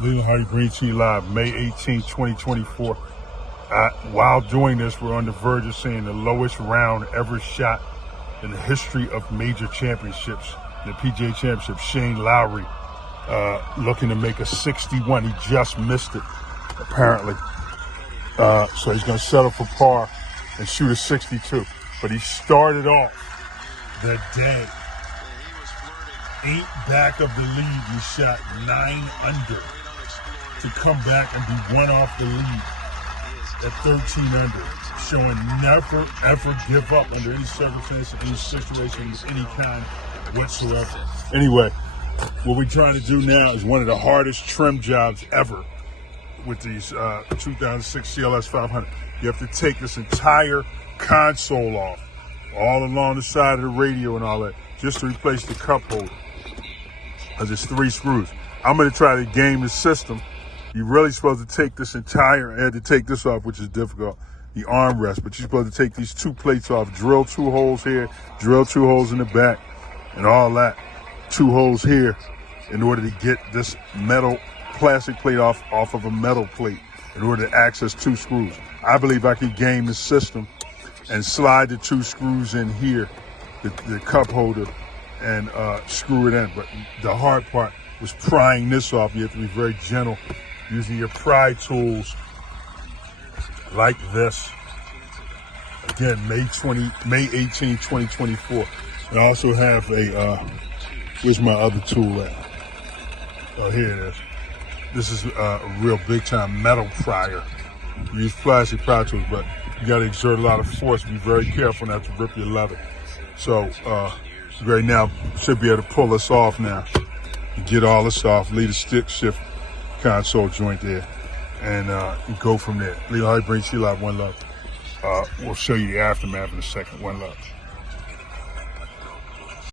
Leland Hardy Green Tea Live, May 18, 2024. While doing this, we're on the verge of seeing the lowest round ever shot in the history of major championships. The PGA Championship, Shane Lowry looking to make a 61. He just missed it, apparently. So he's going to settle for par and shoot a 62. But he started off the day 8 back of the lead. He shot 9 under to come back and be 1 off the lead at 13 under, showing never ever give up under any circumstance, any situation of any kind whatsoever. Anyway, what we're trying to do now is one of the hardest trim jobs ever with these 2006 CLS500. You have to take this entire console off, all along the side of the radio and all that, just to replace the cup holder. Because it's 3 screws. I'm going to try to game the system. You're really supposed to take this entire, I had to take this off, which is difficult, the armrest, but you're supposed to take these 2 plates off, drill 2 holes here, drill 2 holes in the back, and all that. 2 holes here in order to get this metal plastic plate off of a metal plate in order to access 2 screws. I believe I could game the system and slide the 2 screws in here, the cup holder, and screw it in. But the hard part was prying this off. You have to be very gentle using your pry tools like this. Again, May 18, 2024. And I also have a, where's my other tool at? Oh, here it is. This is a real big time metal prier. You use plastic pry tools, but you got to exert a lot of force. Be very careful not to rip your leather. So right now, should be able to pull this off now. Get all this off, leave the stick shift console joint there, and go from there. Leland Hardy Green Tea Live, one love. We'll show you the aftermath in a second. One love.